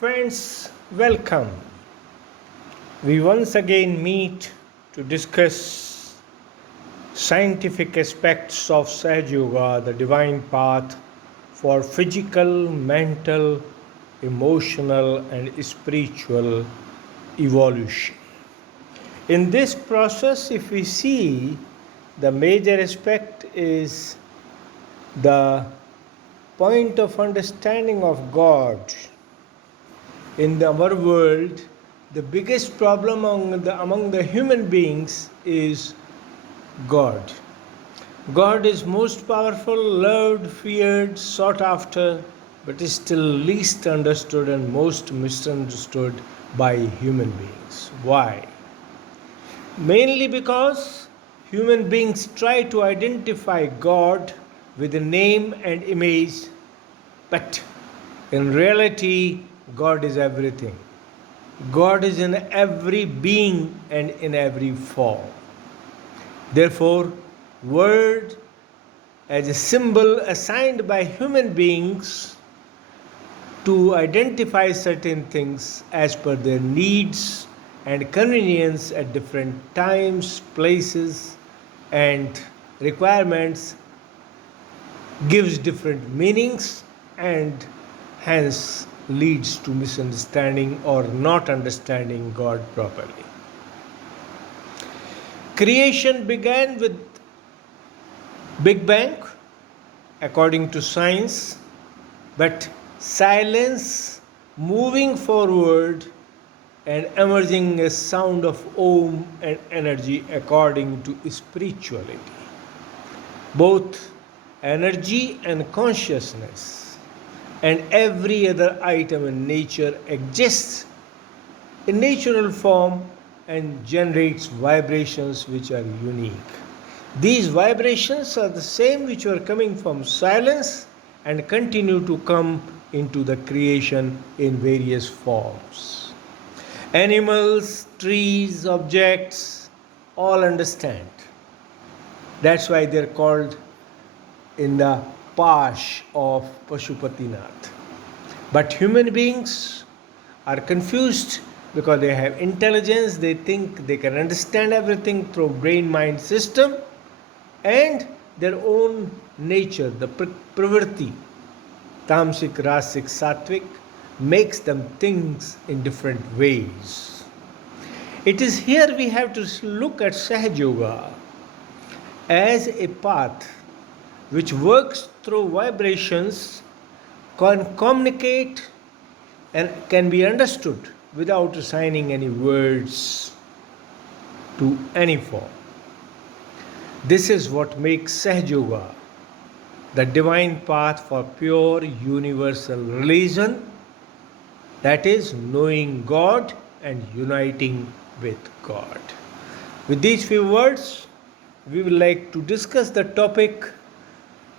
Friends, welcome. We once again meet to discuss scientific aspects of Sahaja Yoga, the divine path for physical, mental, emotional, and spiritual evolution. In this process, if we see, the major aspect is the point of understanding of God. In our world, the biggest problem among the human beings is God. God is most powerful, loved, feared, sought after, but is still least understood and most misunderstood by human beings. Why? Mainly because human beings try to identify God with a name and image, but in reality, God is everything. God is in every being and in every form. Therefore, word as a symbol assigned by human beings to identify certain things as per their needs and convenience at different times, places, and requirements gives different meanings and hence leads to misunderstanding or not understanding God properly. Creation began with Big Bang, according to science, but silence moving forward and emerging a sound of Om and energy according to spirituality. Both energy and consciousness and every other item in nature exists in natural form and generates vibrations which are unique. These vibrations are the same which were coming from silence and continue to come into the creation in various forms. Animals, trees, objects, all understand. That's why they're called in the Pash of Pashupatinath. But human beings are confused because they have intelligence, they think they can understand everything through brain-mind system and their own nature, the pravrti, tamasic, rasic, sattvic, makes them think in different ways. It is here we have to look at Sahaja Yoga as a path which works through vibrations, can communicate and can be understood without assigning any words to any form. This is what makes Sahaja Yoga the divine path for pure universal religion, that is, knowing God and uniting with God. With these few words, we would like to discuss the topic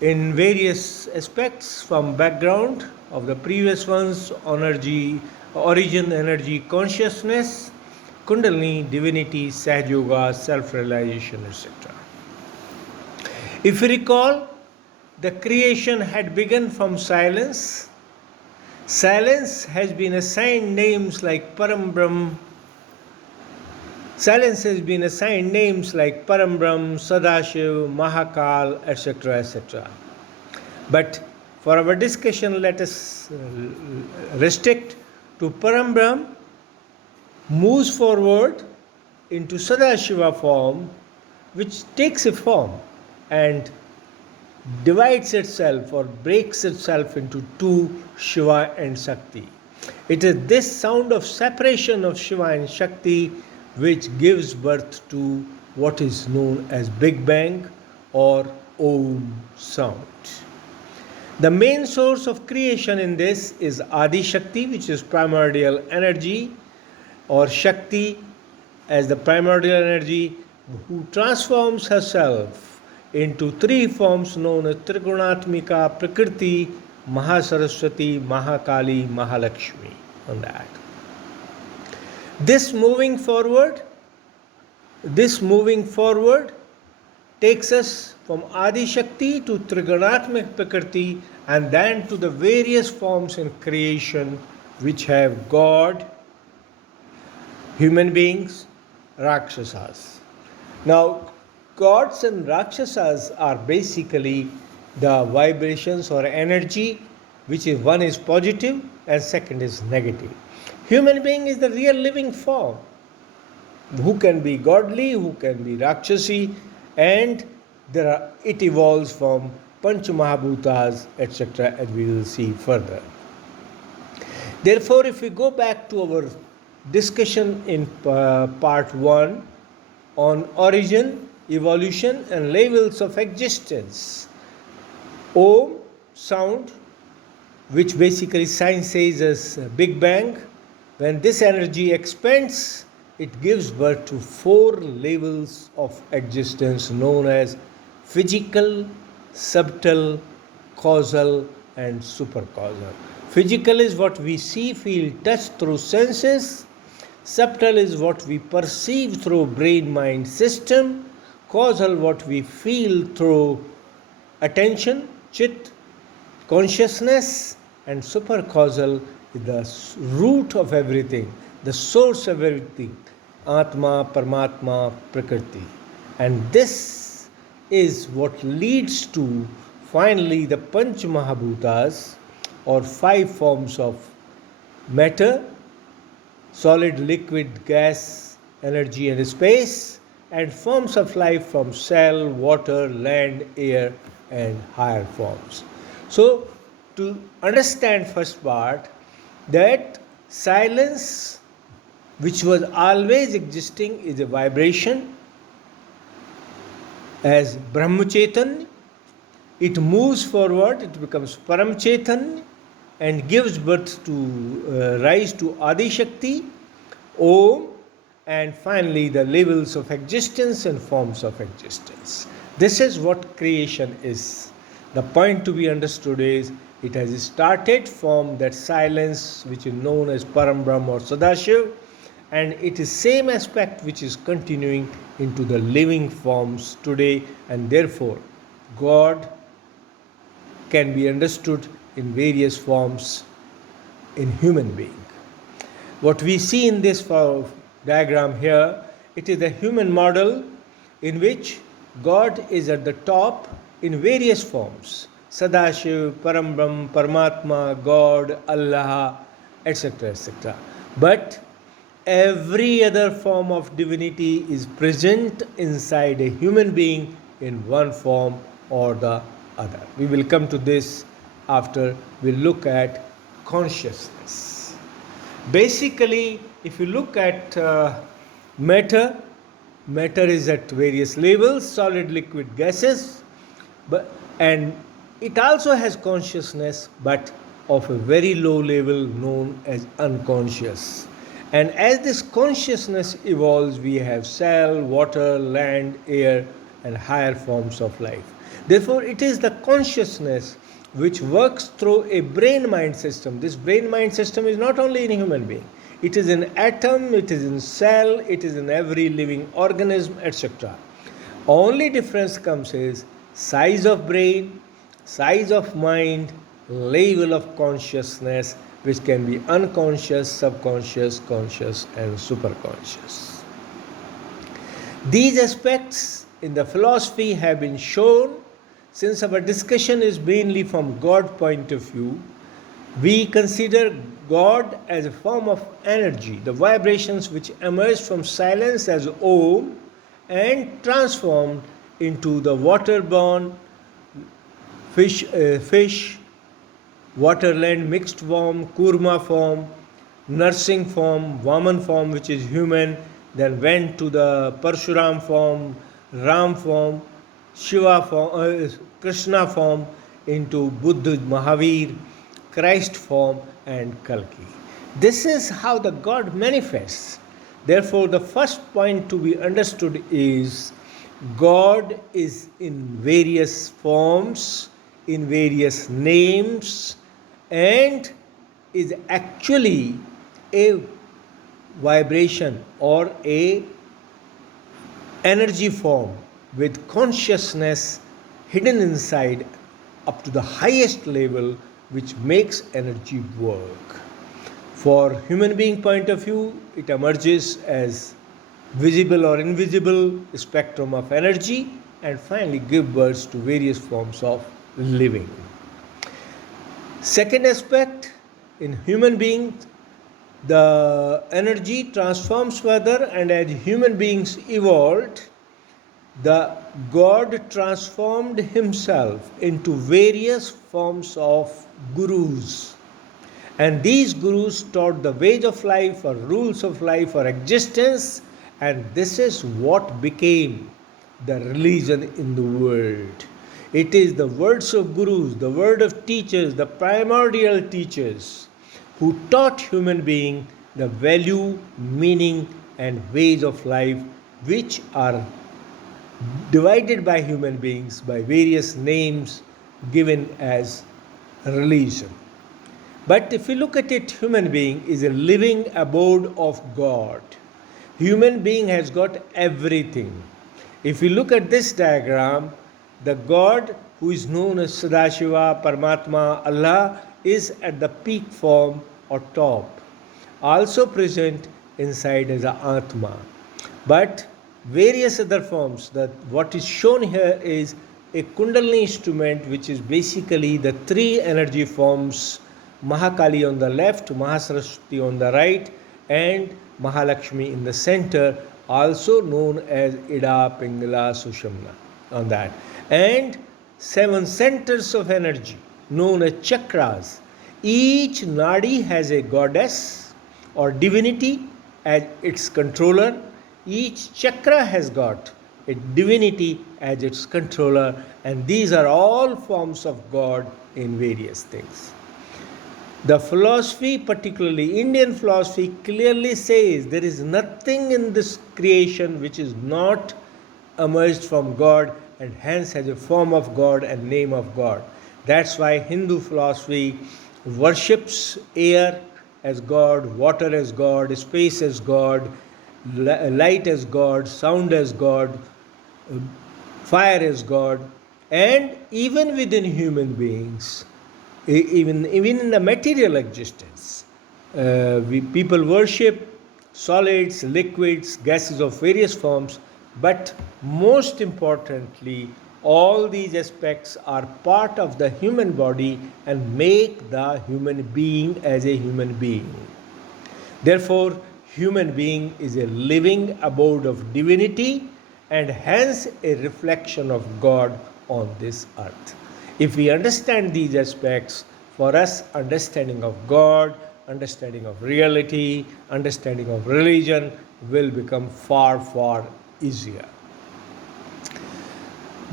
in various aspects from background of the previous ones: energy, origin, energy, consciousness, kundalini, divinity, Sahaja Yoga, self-realization, etc. If you recall, the creation had begun from silence. Silence has been assigned names like Parambrahma. Silence has been assigned names like Parambrahma, Sadashiva, Mahakal, etc., etc. But for our discussion, let us restrict to Parambrahma, moves forward into Sadashiva form, which takes a form and divides itself or breaks itself into two, Shiva and Shakti. It is this sound of separation of Shiva and Shakti which gives birth to what is known as Big Bang or Om sound. The main source of creation in this is Adi Shakti, which is primordial energy, or Shakti as the primordial energy, who transforms herself into three forms known as Trigunatmika, Prakriti, Mahasaraswati, Mahakali, Mahalakshmi. On that. This moving forward takes us from Adi Shakti to Trigunatmik Prakriti and then to the various forms in creation which have God, human beings, Rakshasas. Now, gods and Rakshasas are basically the vibrations or energy, which is one is positive and second is negative. Human being is the real living form, who can be godly, who can be Rakshasi, and it evolves from Panch Mahabhutas, etc., as we will see further. Therefore, if we go back to our discussion in part 1 on origin, evolution, and levels of existence, Om sound, which basically science says as Big Bang, when this energy expands, it gives birth to 4 levels of existence known as physical, subtle, causal, and supercausal. Physical is what we see, feel, touch through senses. Subtle is what we perceive through brain-mind system. Causal, what we feel through attention, chit, consciousness. And supercausal is the root of everything, the source of everything, Atma, Paramatma, Prakriti. And this is what leads to finally the Panch Mahabhutas, or 5 forms of matter: solid, liquid, gas, energy, and space, and forms of life from cell, water, land, air, and higher forms. So, to understand first part, that silence, which was always existing, is a vibration as Brahmchaitanya. It moves forward, it becomes paramchaitanya, and gives birth to rise to Adi Shakti, Om, and finally the levels of existence and forms of existence. This is what creation is. The point to be understood is it has started from that silence which is known as Parambrahma or Sadashiva, and it is same aspect which is continuing into the living forms today, and therefore God can be understood in various forms in human being. What we see in this diagram here, it is a human model in which God is at the top in various forms: Sadashiva, Parambrahma, Paramatma, God, Allah, etc., etc. But every other form of divinity is present inside a human being in one form or the other. We will come to this after we look at consciousness. Basically, if you look at matter, matter is at various levels: solid, liquid, gases, and it also has consciousness, but of a very low level known as unconscious. And as this consciousness evolves, we have cell, water, land, air, and higher forms of life. Therefore, it is the consciousness which works through a brain-mind system. This brain-mind system is not only in human being. It is in atom, it is in cell, it is in every living organism, etc. Only difference comes is size of brain, size of mind, level of consciousness, which can be unconscious, subconscious, conscious, and superconscious. These aspects in the philosophy have been shown. Since our discussion is mainly from God point of view, we consider God as a form of energy, the vibrations which emerge from silence as Om and transformed into the waterborne fish, waterland mixed form, kurma form, nursing form, Vaman form, which is human, then went to the Parshuram form, Ram form, Shiva form, Krishna form, into Buddha, Mahavir, Christ form, and Kalki. This is how the God manifests. Therefore, the first point to be understood is God is in various forms, in various names, and is actually a vibration or a energy form with consciousness hidden inside up to the highest level, which makes energy work. For human being point of view, it emerges as visible or invisible spectrum of energy and finally give birth to various forms of living. Second aspect, in human beings, the energy transforms further, and as human beings evolved, the God transformed himself into various forms of gurus. And these gurus taught the ways of life or rules of life or existence, and this is what became the religion in the world. It is the words of gurus, the word of teachers, the primordial teachers who taught human being the value, meaning, and ways of life which are divided by human beings by various names given as religion. But if you look at it, human being is a living abode of God. Human being has got everything. If you look at this diagram, the God who is known as Sadashiva, Paramatma, Allah is at the peak form or top, also present inside as a Atma. But various other forms, that what is shown here is a Kundalini instrument, which is basically the three energy forms, Mahakali on the left, Mahasaraswati on the right, and Mahalakshmi in the center, also known as Ida, Pingala, Sushumna on that. And 7 centers of energy known as chakras. Each nadi has a goddess or divinity as its controller. Each chakra has got a divinity as its controller, and these are all forms of God in various things. The philosophy, particularly Indian philosophy, clearly says there is nothing in this creation which is not emerged from God and hence has a form of God and name of God. That's why Hindu philosophy worships air as God, water as God, space as God, light as God, sound as God, fire as God, and even within human beings, even in the material existence, people worship solids, liquids, gases of various forms, but most importantly, all these aspects are part of the human body and make the human being as a human being. Therefore, human being is a living abode of divinity and hence a reflection of God on this earth. If we understand these aspects, for us, understanding of God, understanding of reality, understanding of religion will become far, far easier.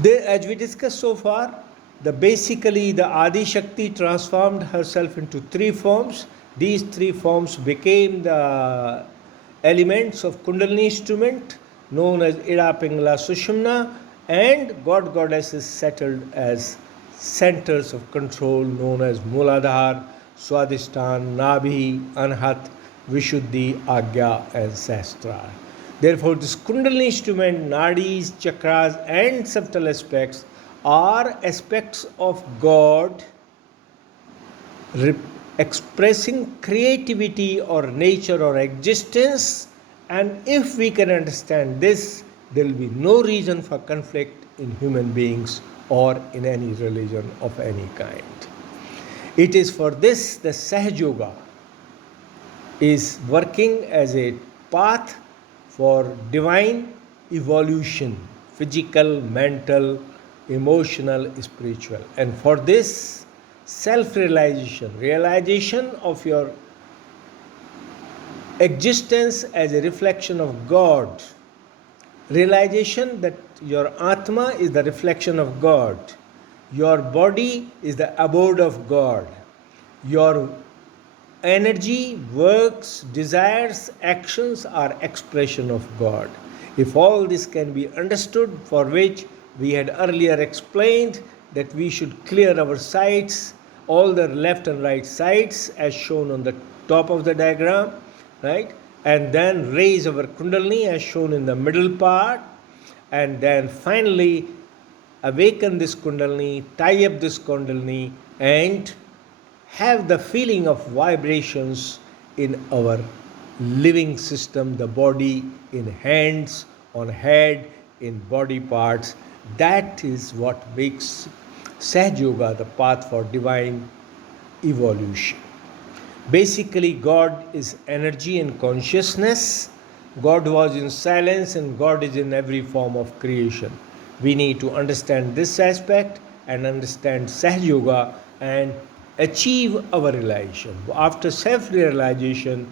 As we discussed so far, basically the Adi Shakti transformed herself into 3 forms. These 3 forms became the elements of Kundalini instrument known as Ida, Pingala, Sushumna, and goddesses settled as centers of control known as Muladhar, Swadhisthana, Nabhi, Anhat, Vishuddhi, Agya, and Sahasrara. Therefore, this Kundalini instrument, nadis, chakras, and subtle aspects are aspects of God expressing creativity or nature or existence, and if we can understand this, there will be no reason for conflict in human beings or in any religion of any kind. It is for this the Sahaja Yoga is working as a path for divine evolution, physical, mental, emotional, spiritual. And for this, self-realization, realization of your existence as a reflection of God, realization that your Atma is the reflection of God, your body is the abode of God, your energy, works, desires, actions are expression of God. If all this can be understood, for which we had earlier explained that we should clear our sights, all the left and right sides as shown on the top of the diagram, right? And then raise our Kundalini as shown in the middle part, and then finally awaken this Kundalini, tie up this Kundalini, and have the feeling of vibrations in our living system, the body, in hands, on head, in body parts. That is what makes Sahaja Yoga the path for divine evolution. Basically, God is energy and consciousness. God was in silence and God is in every form of creation. We need to understand this aspect and understand Sahaja Yoga and achieve our realization. After self realization,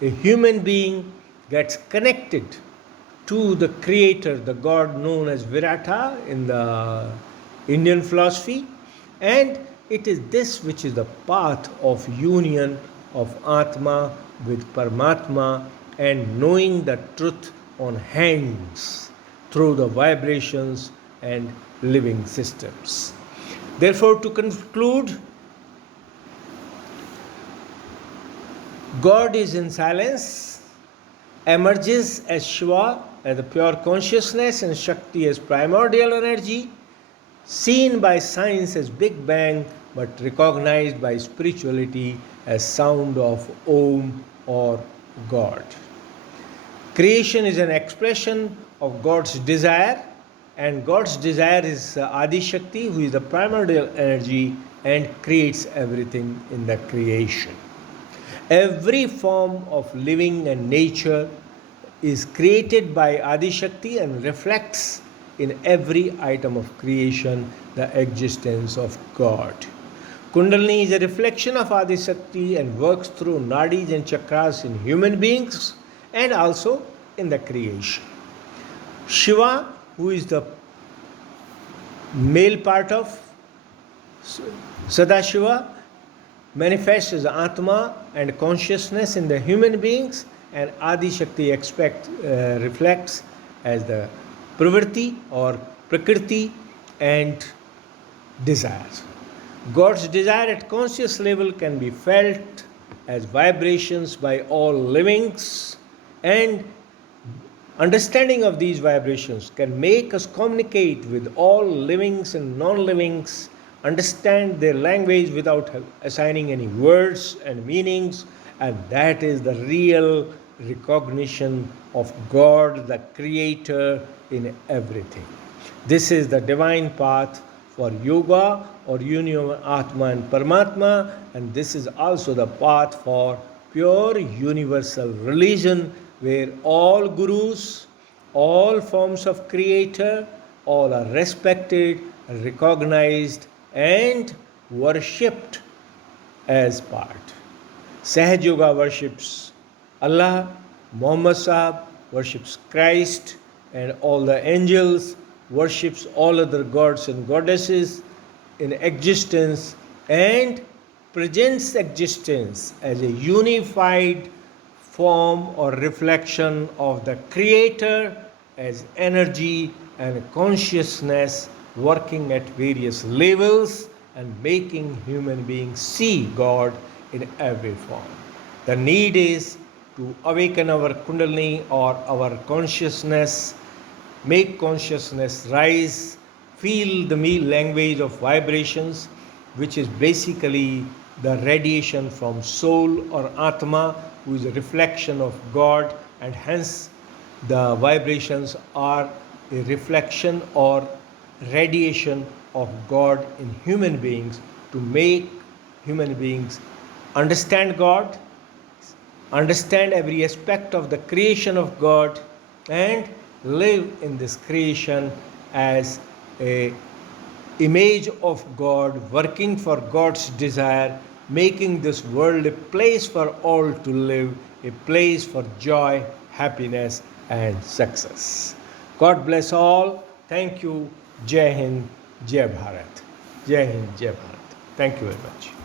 a human being gets connected to the creator, the God known as Virata in the Indian philosophy, and it is this which is the path of union of Atma with Paramatma and knowing the truth on hands through the vibrations and living systems. Therefore, to conclude, God is in silence, emerges as Shiva, as the pure consciousness, and Shakti as primordial energy, seen by science as Big Bang, but recognized by spirituality as sound of Om or God. Creation is an expression of God's desire, and God's desire is Adi Shakti, who is the primordial energy and creates everything in the creation. Every form of living and nature is created by Adi Shakti and reflects in every item of creation the existence of God. Kundalini is a reflection of Adi Shakti and works through nadis and chakras in human beings and also in the creation. Shiva, who is the male part of Sadashiva, manifests as Atma and consciousness in the human beings, and Adi Shakti reflects as the Pravritti or Prakriti and desires. God's desire at conscious level can be felt as vibrations by all livings, and understanding of these vibrations can make us communicate with all livings and non-livings, understand their language without assigning any words and meanings, and that is the real recognition of God, the Creator, in everything. This is the divine path for yoga or union of Atma and Paramatma, and this is also the path for pure universal religion where all gurus, all forms of creator, all are respected, recognized and worshipped as part. Sahaja Yoga worships Allah, Muhammad Sahib worships Christ, and all the angels worships all other gods and goddesses in existence and presents existence as a unified form or reflection of the Creator as energy and consciousness working at various levels and making human beings see God in every form. The need is to awaken our Kundalini or our consciousness, make consciousness rise, feel the language of vibrations, which is basically the radiation from soul or Atma, who is a reflection of God, and hence the vibrations are a reflection or radiation of God in human beings to make human beings understand God, understand every aspect of the creation of God, and live in this creation as a image of God, working for God's desire, making this world a place for all to live, a place for joy, happiness and success. God bless all. Thank you. Jai Hind, Jai Bharat. Jai Hind, Jai Bharat. Thank you very much.